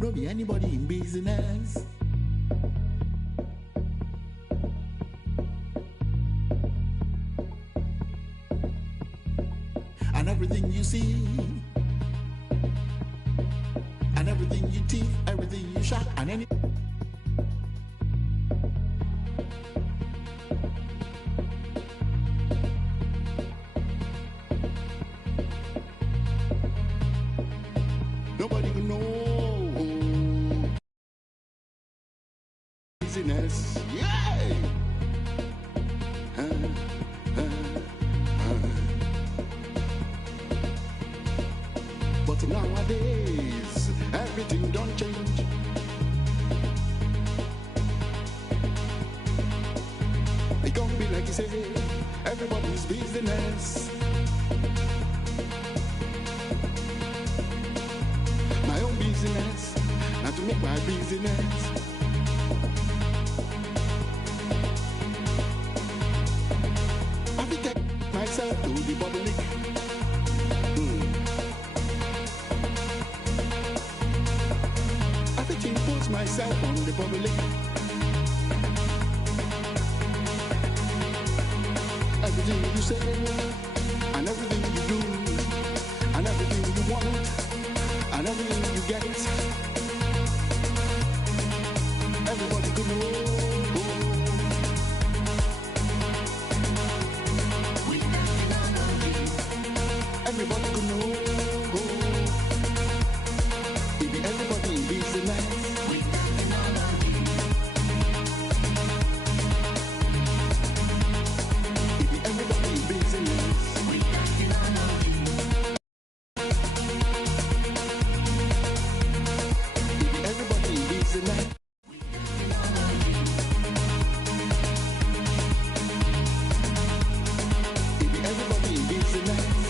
No be anybody in business. And everything you see, and everything you teeth, everything you shot, and any. Nobody can know business. Yeah. But nowadays, everything don't change. It can't be like you say, everybody's business. My own business, not to make my business. I will take myself to the public. I will impose myself on the public. Everything you say, and everything you do, and everything you want, and everything you get, everybody could know. Everybody could know. It be everybody in business. It be everybody in business. Everybody in business. It be everybody in business.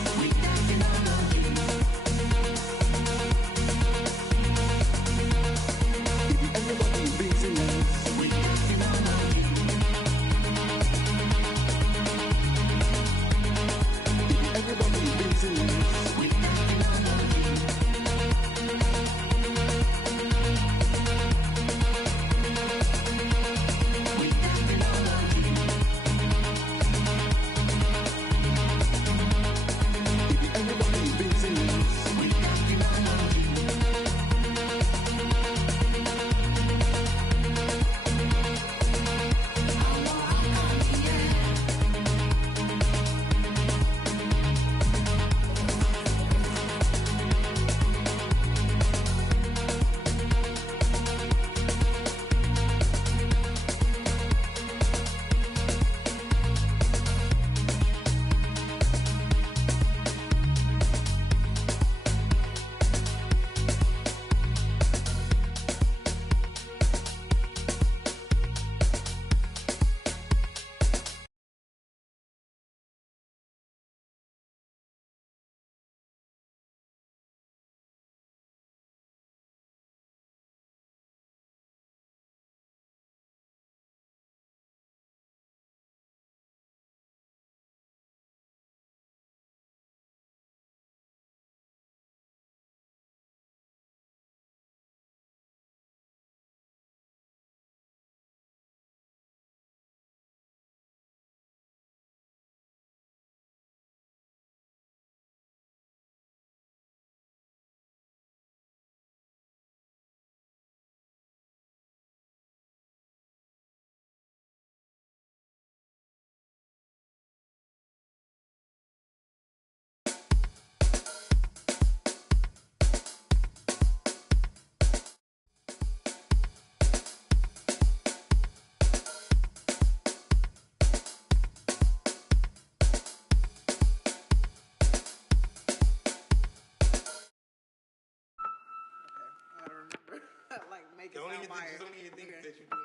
Make it sound fire. Don't even think that you're doing shit.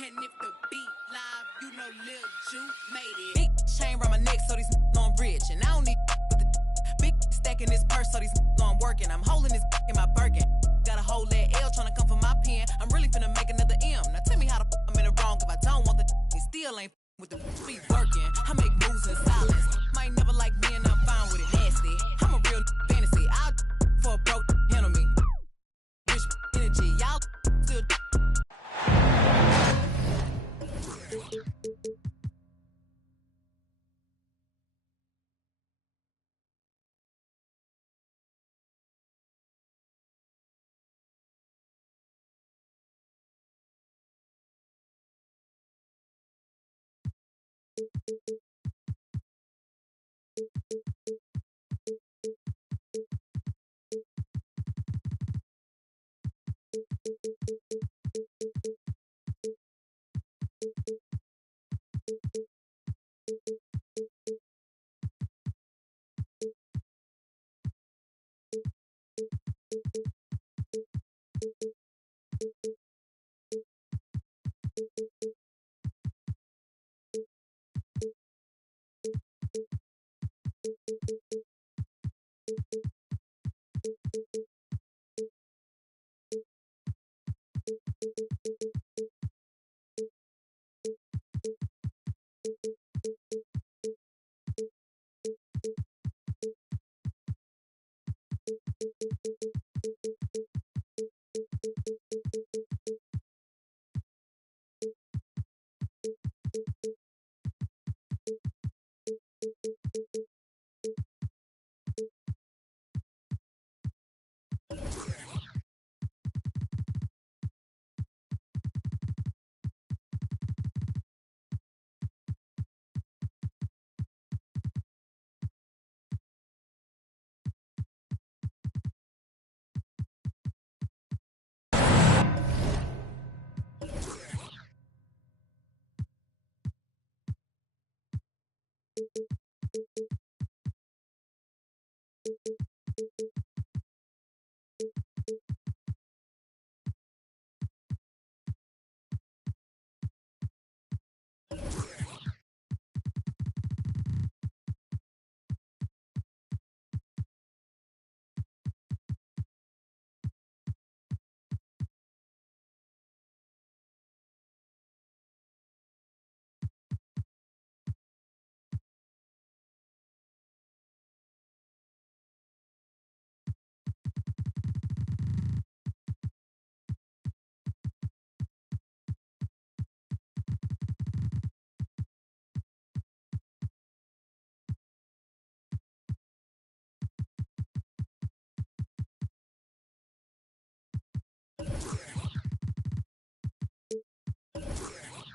And if the beat live, you know Lil Ju made it. Big chain around my neck, so these on rich. And I don't need with the big stack in this purse, so these on working. I'm holding this in my Birkin. Got a whole that L trying to come for my pen. I'm really finna make another M. Now tell me how the I'm in the wrong if I don't want the with the be working. I make moves in silence. Might never like me and I'm fine with it. Nasty. I'm a real fantasy. I'll for a broke handle me. Rich energy. Y'all still.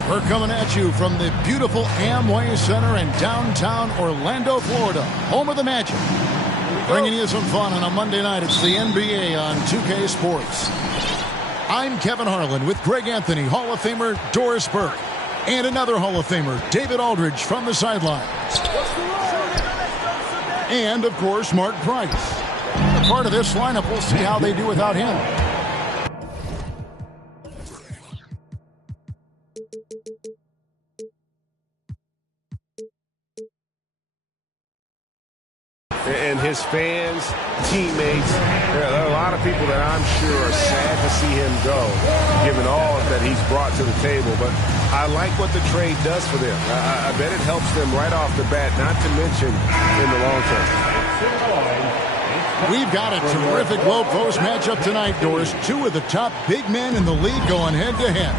We're coming at you from the beautiful Amway Center in downtown Orlando, Florida, home of the Magic. Bringing you some fun on a Monday night. It's the NBA on 2K Sports. I'm Kevin Harlan with Greg Anthony, Hall of Famer Doris Burke, and another Hall of Famer, David Aldridge, from the sidelines. And, of course, Mark Price. Part of this lineup, we'll see how they do without him. And his fans, teammates, there are a lot of people that I'm sure are sad to see him go, given all that he's brought to the table. But I like what the trade does for them. I bet it helps them right off the bat, not to mention in the long term. We've got a terrific low-post matchup tonight, Doris. Two of the top big men in the league going head-to-head.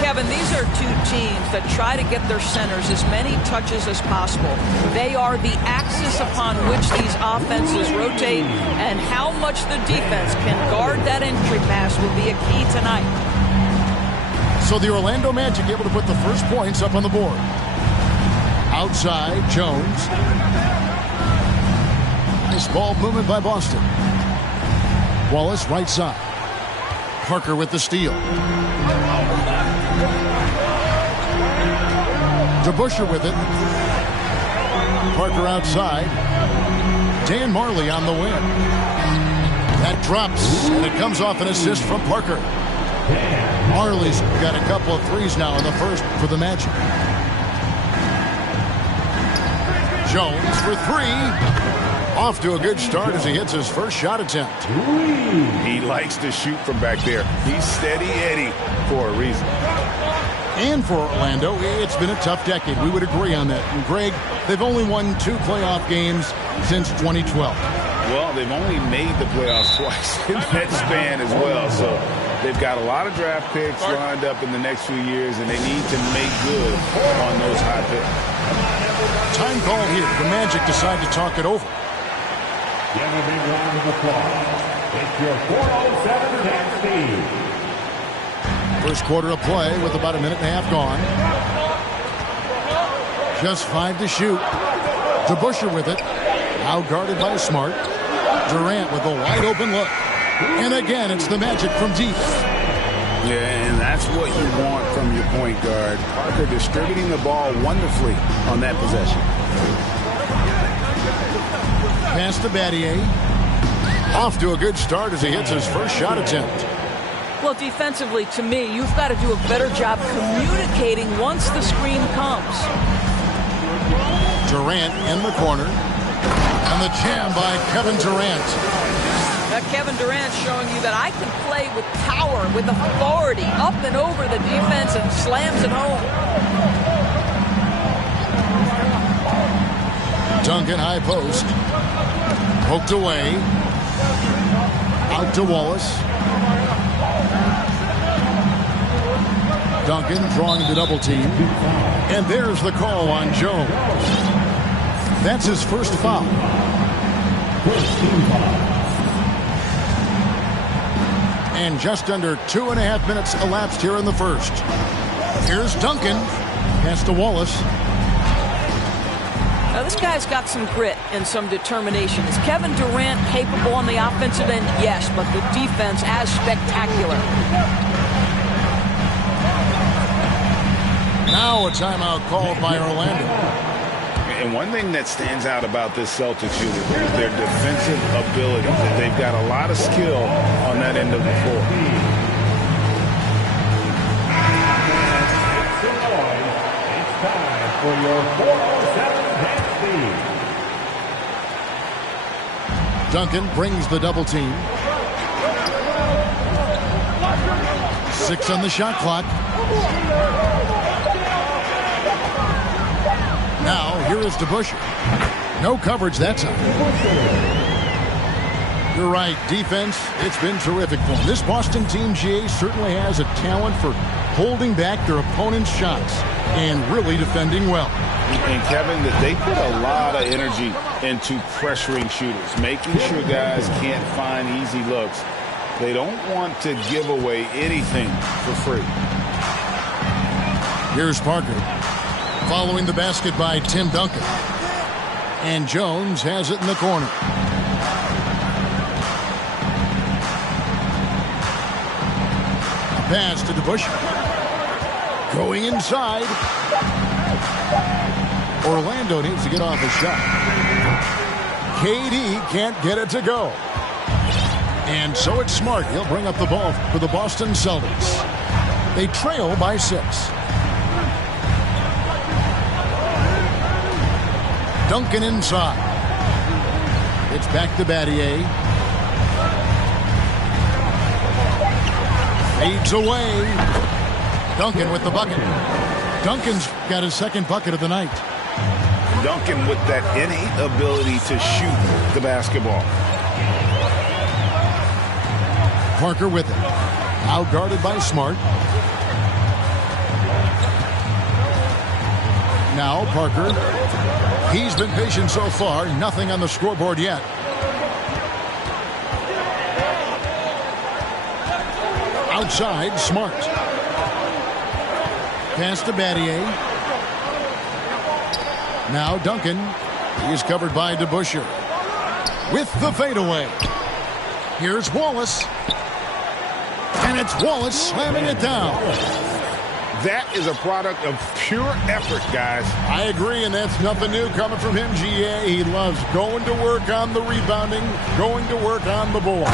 Kevin, these are two teams that try to get their centers as many touches as possible. They are the axis upon which these offenses rotate, and how much the defense can guard that entry pass will be a key tonight. So the Orlando Magic able to put the first points up on the board. Outside, Jones. Nice ball movement by Boston. Wallace, right side. Parker with the steal. DeBusschere with it. Parker outside. Dan Marley on the win. That drops, and it comes off an assist from Parker. Marley's got a couple of threes now in the first for the Magic. Jones for three. Off to a good start as he hits his first shot attempt. He likes to shoot from back there. He's steady Eddie for a reason. And for Orlando, it's been a tough decade. We would agree on that. And Greg, they've only won 2 playoff games since 2012. Well, they've only made the playoffs twice in that span as well. So they've got a lot of draft picks lined up in the next few years, and they need to make good on those high picks. Time call here. The Magic decide to talk it over. Give a big round of applause. It's your 407 Steve. First quarter of play with about a minute and a half gone. Just 5 to shoot. DeBusschere with it. Now guarded by Smart. Durant with a wide open look. And again, it's the Magic from deep. Yeah, and that's what you want from your point guard. Parker distributing the ball wonderfully on that possession. Pass to Battier. Off to a good start as he hits his first shot attempt. Well, defensively, to me, you've got to do a better job communicating once the screen comes. Durant in the corner. And the jam by Kevin Durant. Now, Kevin Durant showing you that I can play with power, with authority, up and over the defense and slams it home. Duncan high post. Poked away. Out to Wallace. Duncan drawing the double team. And there's the call on Jones. That's his first foul. And just under 2.5 minutes elapsed here in the first. Here's Duncan. Pass to Wallace. Now, this guy's got some grit and some determination. Is Kevin Durant capable on the offensive end? Yes, but the defense as spectacular. Now a timeout called by Orlando. And one thing that stands out about this Celtics unit is their defensive ability. They've got a lot of skill on that end of the floor. It's time for your 407 Steve. Duncan brings the double team. 6 on the shot clock. Now, here is DeBusschere. No coverage that time. You're right, defense, it's been terrific for them. This Boston team, GA, certainly has a talent for holding back their opponent's shots and really defending well. And, Kevin, that they put a lot of energy into pressuring shooters, making sure guys can't find easy looks. They don't want to give away anything for free. Here's Parker. Following the basket by Tim Duncan. And Jones has it in the corner. A pass to DeBusschere. Going inside. Orlando needs to get off his shot. KD can't get it to go. And so it's Smart. He'll bring up the ball for the Boston Celtics. They trail by 6. Duncan inside. It's back to Battier. Fades away. Duncan with the bucket. Duncan's got his second bucket of the night. Duncan with that innate ability to shoot the basketball. Parker with it. Now guarded by Smart. Now Parker. He's been patient so far. Nothing on the scoreboard yet. Outside, Smart. Pass to Battier. Now Duncan. He's covered by DeBusschere. With the fadeaway. Here's Wallace. And it's Wallace slamming it down. That is a product of pure effort, guys. I agree, and that's nothing new coming from him, GA. He loves going to work on the rebounding, going to work on the board.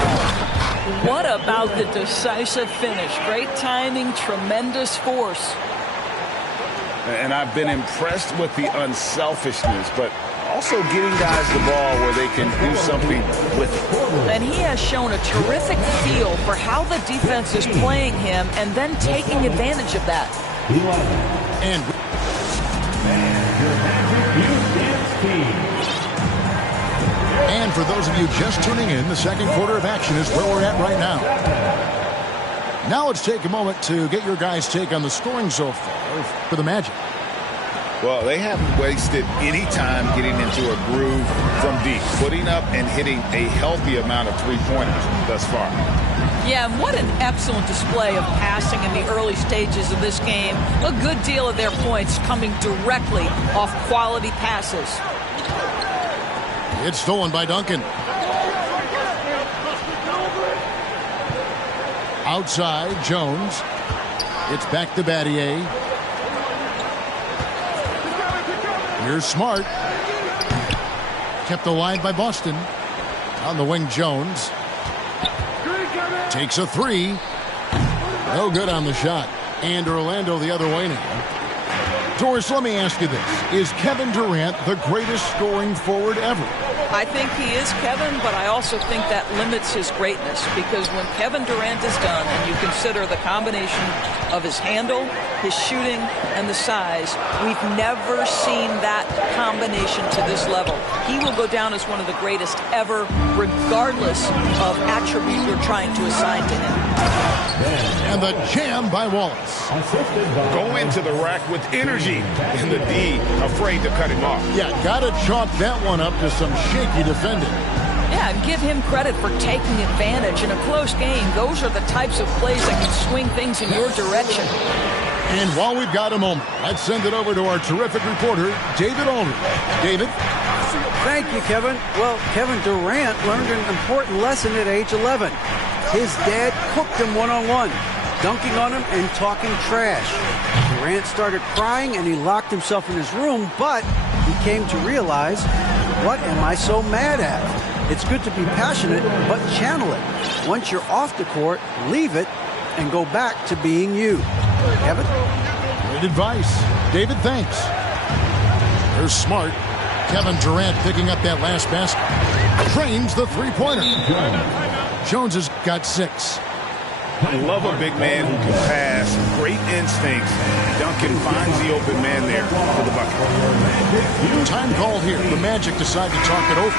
What about the decisive finish? Great timing, tremendous force. And I've been impressed with the unselfishness, but also getting guys the ball where they can do something with it. And he has shown a terrific feel for how the defense is playing him and then taking advantage of that. 11. And your Magic Youth Dance team. And for those of you just tuning in, the second quarter of action is where we're at right now. Now let's take a moment to get your guys' take on the scoring so far for the Magic. Well, they haven't wasted any time getting into a groove from deep, putting up and hitting a healthy amount of three-pointers thus far. Yeah, and what an excellent display of passing in the early stages of this game. A good deal of their points coming directly off quality passes. It's stolen by Duncan. Outside, Jones. It's back to Battier. Here's Smart. Kept alive by Boston. On the wing, Jones. Takes a three. No good on the shot. And Orlando the other way now. Doris, let me ask you this. Is Kevin Durant the greatest scoring forward ever? I think he is, Kevin, but I also think that limits his greatness, because when Kevin Durant is done and you consider the combination of his handle, his shooting, and the size, we've never seen that combination to this level. He will go down as one of the greatest ever, regardless of attribute you're trying to assign to him. And the jam by Wallace. Go into the rack with energy, and the D afraid to cut him off. Yeah, gotta chalk that one up to some shaky defending. Yeah, and give him credit for taking advantage in a close game. Those are the types of plays that can swing things in your direction. And while we've got a moment, let's send it over to our terrific reporter, David Aldridge. David? Thank you, Kevin. Well, Kevin Durant learned an important lesson at age 11. His dad cooked him one-on-one, dunking on him and talking trash. Durant started crying and he locked himself in his room, but he came to realize, what am I so mad at? It's good to be passionate, but channel it. Once you're off the court, leave it and go back to being you. Kevin? Great advice. David, thanks. There's Smart. Kevin Durant picking up that last basket. Trains the three-pointer. Jones has got 6. I love a big man who can pass, great instincts. Duncan finds the open man there for the bucket. Time called here. The Magic decide to talk it over.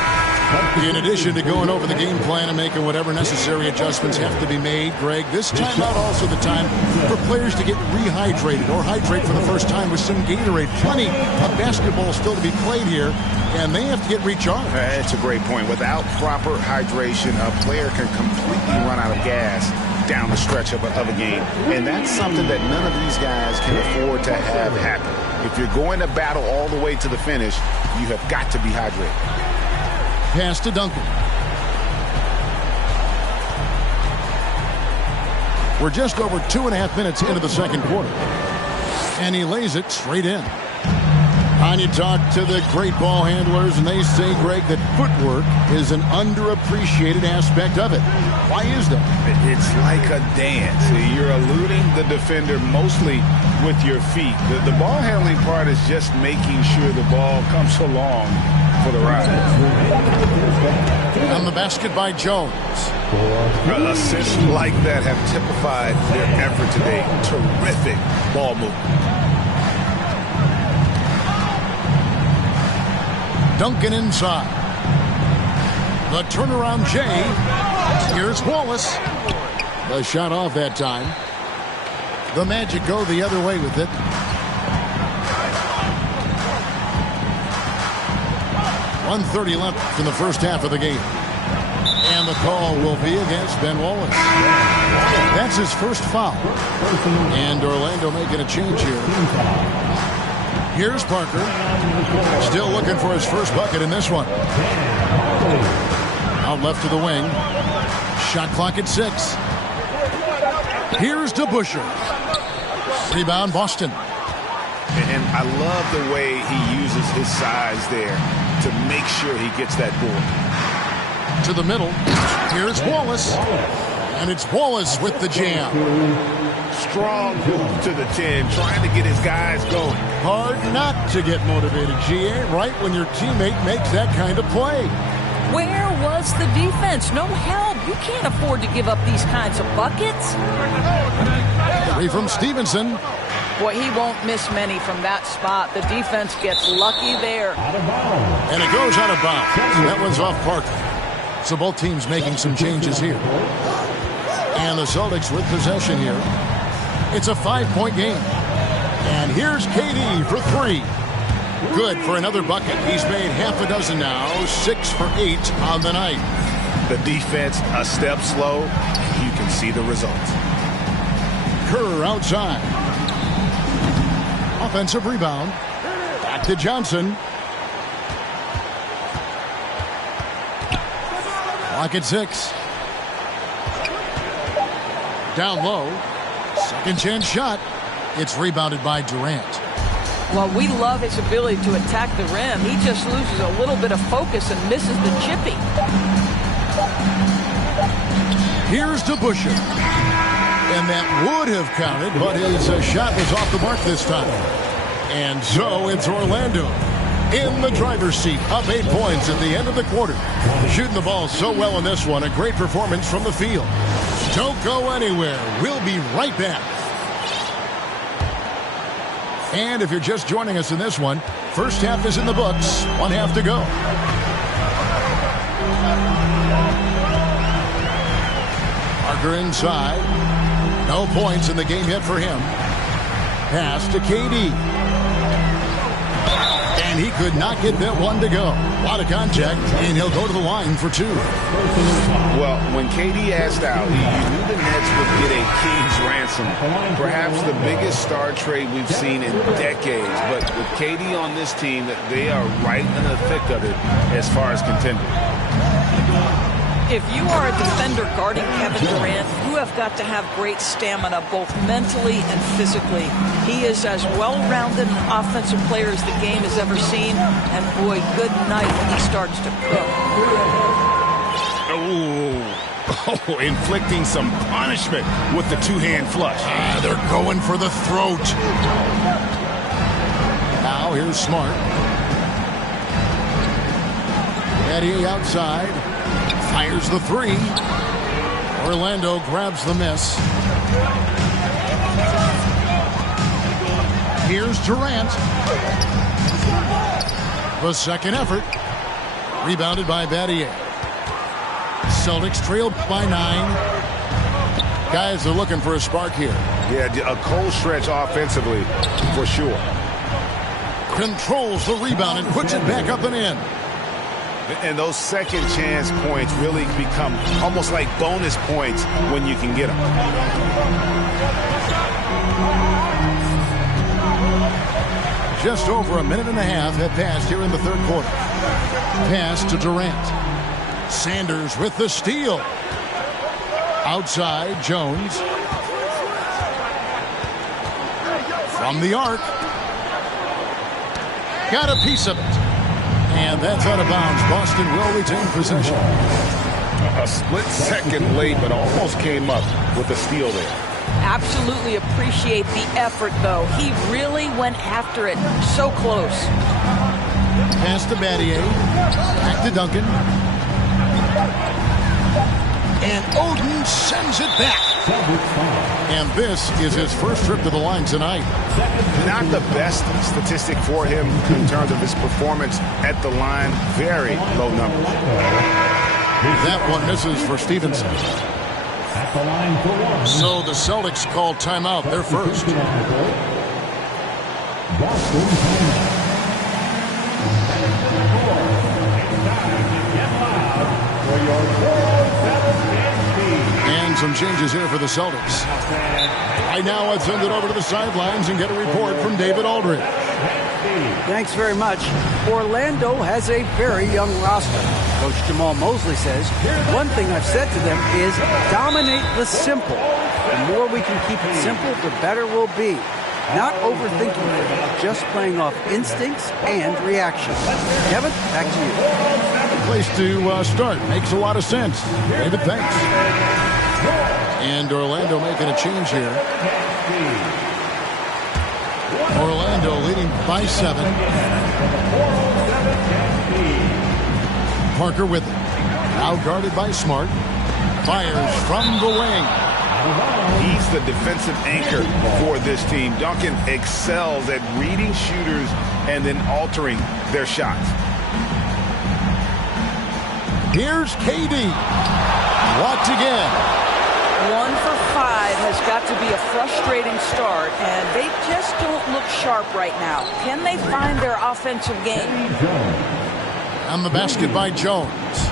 In addition to going over the game plan and making whatever necessary adjustments have to be made, Greg, this timeout also the time for players to get rehydrated or hydrate for the first time with some Gatorade. Plenty of basketball still to be played here, and they have to get recharged. That's a great point. Without proper hydration, a player can completely run out of gas down the stretch of a game. And that's something that none of these guys can afford to have happen. If you're going to battle all the way to the finish, you have got to be hydrated. Pass to Duncan. We're just over 2.5 minutes into the second quarter. And he lays it straight in. And you talk to the great ball handlers, and they say, Greg, that footwork is an underappreciated aspect of it. Why is that? It's like a dance. You're eluding the defender mostly with your feet. The ball handling part is just making sure the ball comes along for the ride. On the basket by Jones. Assists like that have typified their effort today. Terrific ball movement. Duncan inside. The turnaround Jay. Here's Wallace. The shot off that time. The Magic go the other way with it. .130 left in the first half of the game. And the call will be against Ben Wallace. That's his first foul. And Orlando making a change here. Here's Parker. Still looking for his first bucket in this one. Out left to the wing. Shot clock at 6. Here's DeBusschere. Rebound Boston. And I love the way he uses his size there to make sure he gets that board. To the middle. Here's Wallace. And it's Wallace with the jam. Strong move to the 10, trying to get his guys going. Hard not to get motivated, GA, right when your teammate makes that kind of play. Where was the defense? No help. You can't afford to give up these kinds of buckets. 3 from Stevenson. Boy, he won't miss many from that spot. The defense gets lucky there. And it goes out of bounds. That one's off Parker. So both teams making some changes here. And the Celtics with possession here. It's a 5-point game. And here's KD for 3. Good for another bucket. He's made half a dozen now. 6 for 8 on the night. The defense a step slow. You can see the results. Kerr outside. Offensive rebound. Back to Johnson. Clock at 6. Down low. Second chance shot. It's rebounded by Durant. Well, we love his ability to attack the rim. He just loses a little bit of focus and misses the chippy. Here's to Busher. And that would have counted, but his shot was off the mark this time. And so it's Orlando in the driver's seat, up 8 points at the end of the quarter. Shooting the ball so well in this one. A great performance from the field. Don't go anywhere. We'll be right back. And if you're just joining us in this one, first half is in the books. 1 half to go. Parker inside. No points in the game yet for him. Pass to KD. And he could not get that one to go. A lot of contact, and he'll go to the line for 2. Well, when KD asked out, you knew the Nets would get a king's ransom. Perhaps the biggest star trade we've seen in decades. But with KD on this team, they are right in the thick of it as far as contenders. If you are a defender guarding Kevin Durant, you have got to have great stamina, both mentally and physically. He is as well-rounded an offensive player as the game has ever seen. And boy, good night when he starts to cook. Oh, inflicting some punishment with the two-hand flush. They're going for the throat. Now here's Smart. Eddie outside. Fires the 3. Orlando grabs the miss. Here's Durant. The second effort. Rebounded by Battier. Celtics trailed by 9. Guys are looking for a spark here. Yeah, a cold stretch offensively for sure. Controls the rebound and puts it back up and in. And those second chance points really become almost like bonus points when you can get them. Just over a minute and a half have passed here in the third quarter. Pass to Durant. Sanders with the steal. Outside, Jones. From the arc. Got a piece of it. And that's out of bounds. Boston will retain possession. A split second late, but almost came up with a steal there. Absolutely appreciate the effort, though. He really went after it. So close. Pass to Battier. Back to Duncan. And Oden sends it back. And this is his first trip to the line tonight. Not the best statistic for him in terms of his performance at the line. Very low numbers. That one misses for Stevenson. So the Celtics call timeout. They're first. And some changes here for the Celtics. Right now, let's send it over to the sidelines and get a report from David Aldridge. Thanks very much. Orlando has a very young roster. Coach Jamal Mosley says, one thing I've said to them is dominate the simple. The more we can keep it simple, the better we'll be. Not overthinking it, just playing off instincts and reactions. Kevin, back to you. Place to start. Makes a lot of sense. David, thanks. And Orlando making a change here. Orlando leading by 7. Parker with it. Now guarded by Smart. Fires from the wing. He's the defensive anchor for this team. Duncan excels at reading shooters and then altering their shots. Here's KD. Blocked again. 1 for 5 has got to be a frustrating start, and they just don't look sharp right now. Can they find their offensive game? On the basket by Jones.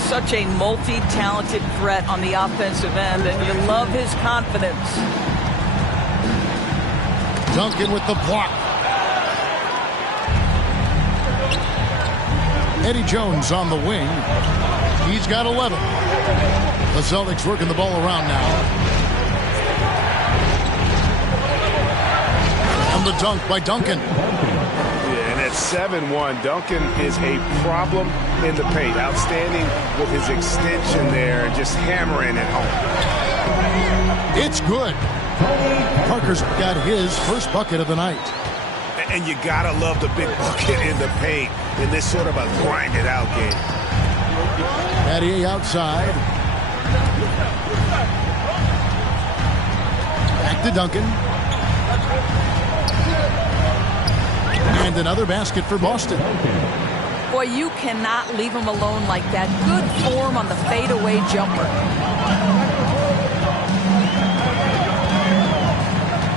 Such a multi-talented threat on the offensive end, and you love his confidence. Duncan with the block. Eddie Jones on the wing. He's got 11. The Celtics working the ball around now. And the dunk by Duncan. Yeah, and at 7-1, Duncan is a problem in the paint. Outstanding with his extension there and just hammering it home. It's good. Parker's got his first bucket of the night. And you gotta love the big bucket in the paint in this sort of a grinded out game. Matty outside. Back to Duncan. And another basket for Boston. Boy, you cannot leave him alone like that. Good form on the fadeaway jumper.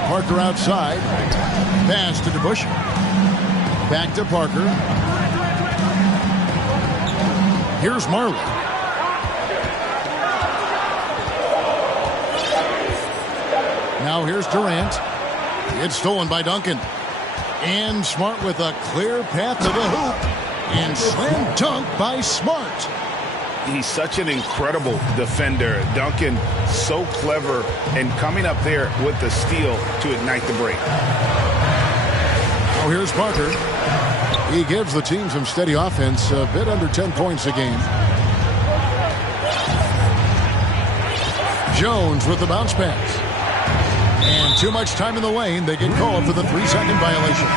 Parker outside. Pass to DeBusschere. Back to Parker. Here's Marley. Now here's Durant. It's stolen by Duncan. And Smart with a clear path to the hoop. And slam dunk by Smart. He's such an incredible defender. Duncan, so clever, and coming up there with the steal to ignite the break. Now here's Parker. He gives the team some steady offense, a bit under 10 points a game. Jones with the bounce pass. And too much time in the lane. They get called for the 3-second violation.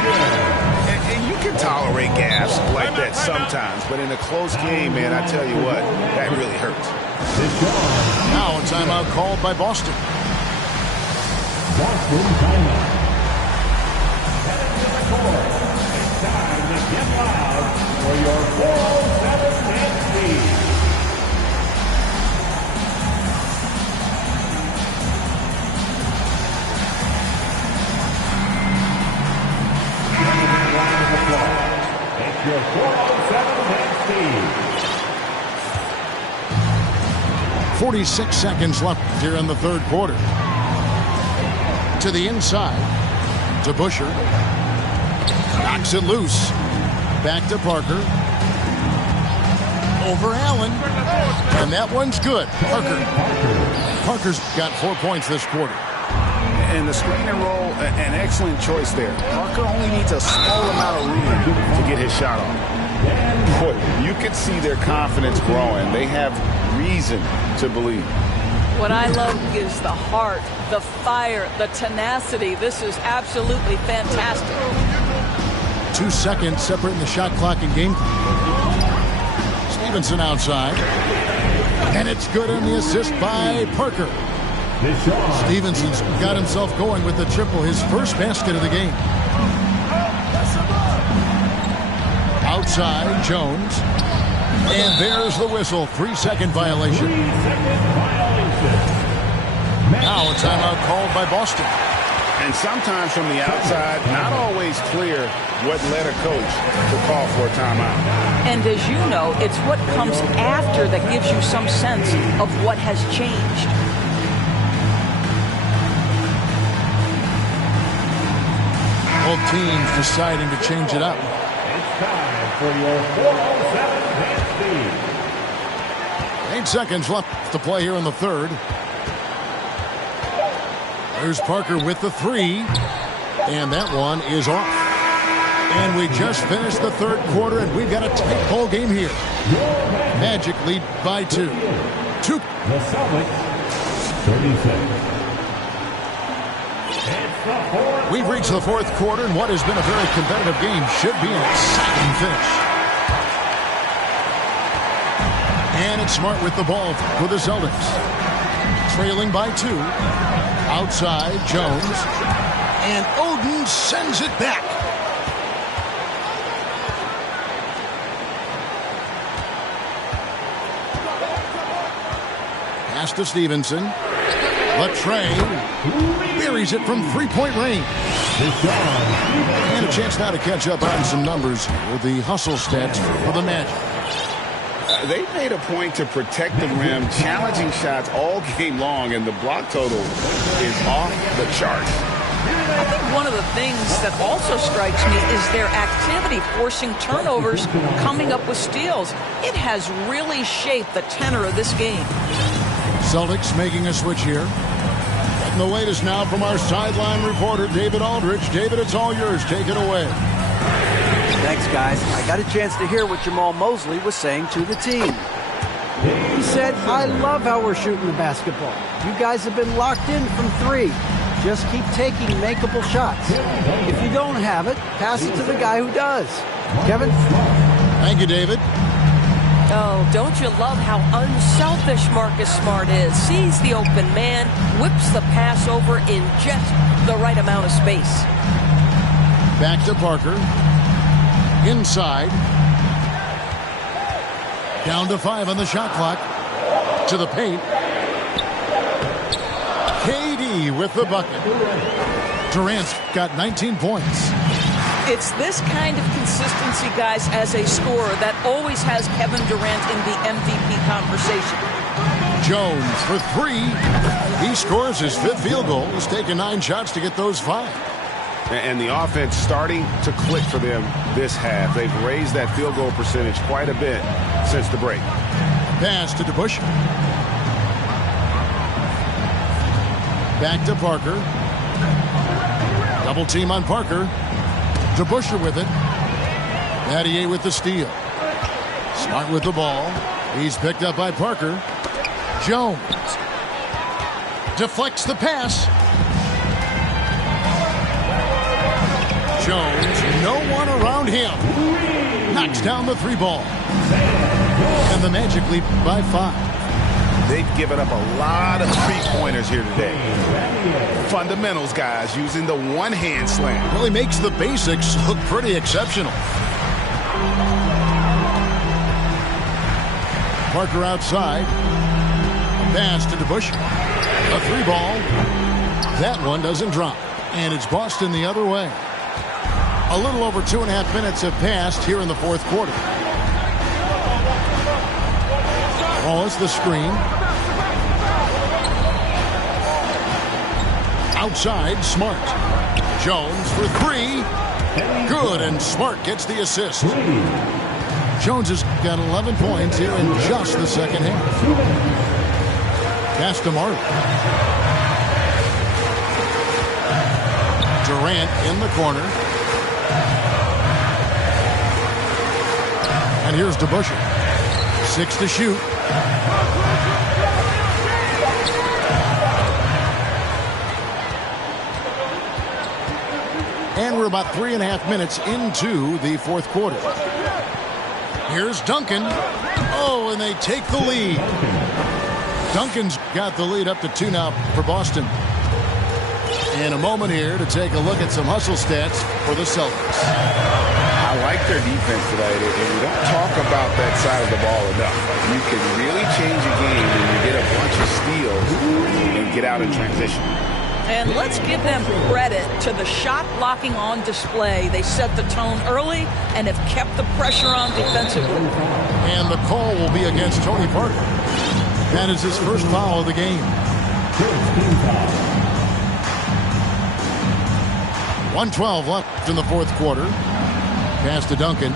And you can tolerate gaffes like that sometimes, but in a close game, man, I tell you what, that really hurts. Now a timeout called by Boston. Boston timeout. It's time to get loud for your 407 dance lead. It's your 407 dance lead. 46 seconds left here in the third quarter. To the inside. To DeBusschere. Knocks it loose. Back to Parker. Over Allen. And that one's good. Parker's got 4 points this quarter. And the screen and roll, an excellent choice there. Parker only needs a small amount of room to get his shot off. Boy, you can see their confidence growing. They have reason to believe. What I love is the heart, the fire, the tenacity. This is absolutely fantastic. 2 seconds separating the shot clock and game clock. Stevenson outside. And it's good on the assist by Parker. Stevenson's got himself going with the triple, his first basket of the game. Outside, Jones. And there's the whistle. 3-second violation. Now a timeout called by Boston. And sometimes from the outside, not always clear what led a coach to call for a timeout. And as you know, it's what comes after that gives you some sense of what has changed. Both teams deciding to change it up. It's time for your 407 dance lead. 8 seconds left to play here in the third. There's Parker with the three. And that one is off. And we just finished the third quarter, and we've got a tight ball game here. Magic lead by 2. The Celtics, 30 seconds. We've reached the fourth quarter, and what has been a very competitive game should be an exciting finish. And it's Smart with the ball for the Celtics. trailing by 2. Outside, Jones. And Oden sends it back. Pass to Stevenson. Latrey buries it from three-point range. And a chance now to catch up on some numbers with the hustle stats for the Magic. They made a point to protect the rim, challenging shots all game long, and the block total is off the charts. I think one of the things that also strikes me is their activity forcing turnovers, coming up with steals. It has really shaped the tenor of this game. Celtics making a switch here. Getting the latest now from our sideline reporter, David Aldridge. David, it's all yours. Take it away. Thanks, guys. I got a chance to hear what Jamal Mosley was saying to the team. He said, I love how we're shooting the basketball. You guys have been locked in from 3. Just keep taking makeable shots. If you don't have it, pass it to the guy who does. Kevin? Thank you, David. Oh, don't you love how unselfish Marcus Smart is? Sees the open man, whips the pass over in just the right amount of space. Back to Parker. Inside. Down to 5 on the shot clock. To the paint. KD with the bucket. Durant's got 19 points. It's this kind of consistency, guys, as a scorer that always has Kevin Durant in the MVP conversation. Jones for 3. He scores his 5th field goal. He's taken 9 shots to get those 5. And the offense starting to click for them this half. They've raised that field goal percentage quite a bit since the break. Pass to DeBusschere. Back to Parker. Double team on Parker. DeBusschere with it. Battier with the steal. Smart with the ball. He's picked up by Parker. Jones deflects the pass. Jones, no one around him. Knocks down the 3 ball. And the Magic lead by 5. They've given up a lot of three-pointers here today. Fundamentals, guys, using the one-hand slam. Really makes the basics look pretty exceptional. Parker outside. A pass to DeBusschere. A 3 ball. That one doesn't drop. And it's Boston the other way. A little over 2.5 minutes have passed here in the 4th quarter. Wallace the screen. Outside, Smart. Jones for 3. Good, and Smart gets the assist. Jones has got 11 points here in just the second half. Pass to Martin. Durant in the corner. And here's DeBusschere. 6 to shoot. And we're about 3.5 minutes into the 4th quarter. Here's Duncan. Oh, and they take the lead. Duncan's got the lead up to 2 now for Boston. And a moment here to take a look at some hustle stats for the Celtics. I like their defense tonight, and we don't talk about that side of the ball enough. You can really change a game when you get a bunch of steals and get out in transition. And let's give them credit to the shot blocking on display. They set the tone early and have kept the pressure on defensively. And the call will be against Tony Parker. That is his first foul of the game. 1:12 left in the 4th quarter. Pass to Duncan.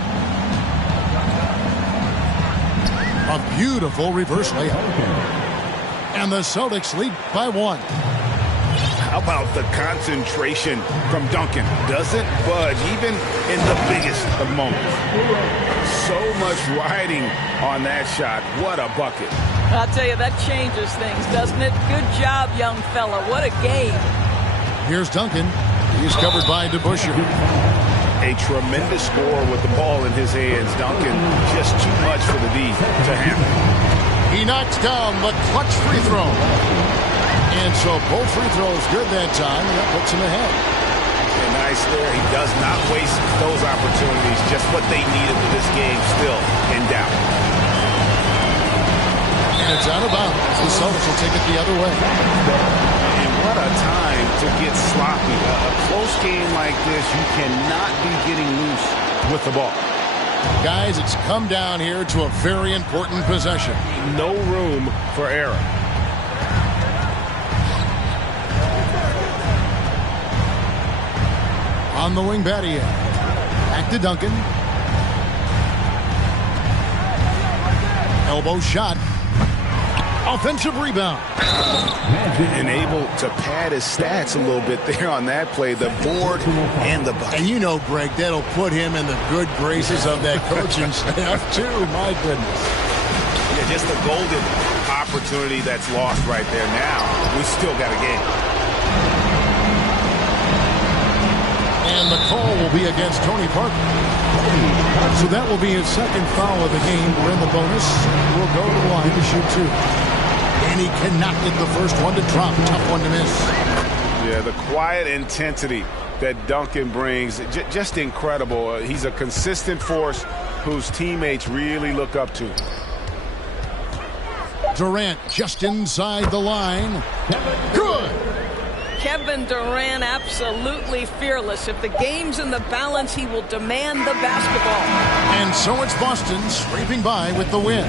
A beautiful reverse layup. And the Celtics lead by 1. How about the concentration from Duncan? Doesn't budge even in the biggest of moments. So much riding on that shot. What a bucket. I'll tell you, that changes things, doesn't it? Good job, young fella. What a game. Here's Duncan. He's covered by DeBusschere. A tremendous score with the ball in his hands. Duncan, just too much for the D to handle. He knocks down the clutch free throw. And so both free throws good that time, and that puts him ahead. And nice there. He does not waste those opportunities. Just what they needed for this game, still in doubt. And it's out of bounds. The Celtics will take it the other way. And what a time to get sloppy. A close game like this, you cannot be getting loose with the ball. Guys, it's come down here to a very important possession. No room for error. On the wing, Battier. Back to Duncan. Elbow shot. Offensive rebound. And able to pad his stats a little bit there on that play. The board and the bucket. And you know, Greg, that'll put him in the good graces of that coaching staff, too. My goodness. Yeah, just a golden opportunity that's lost right there. Now, we still got a game. And the call will be against Tony Parker. So that will be his second foul of the game. We're in the bonus. We'll go to the line to shoot two. And he cannot get the first one to drop. Tough one to miss. Yeah, the quiet intensity that Duncan brings, just incredible. He's a consistent force whose teammates really look up to. Durant just inside the line. Good! Kevin Durant absolutely fearless. If the game's in the balance, he will demand the basketball. And so it's Boston scraping by with the win.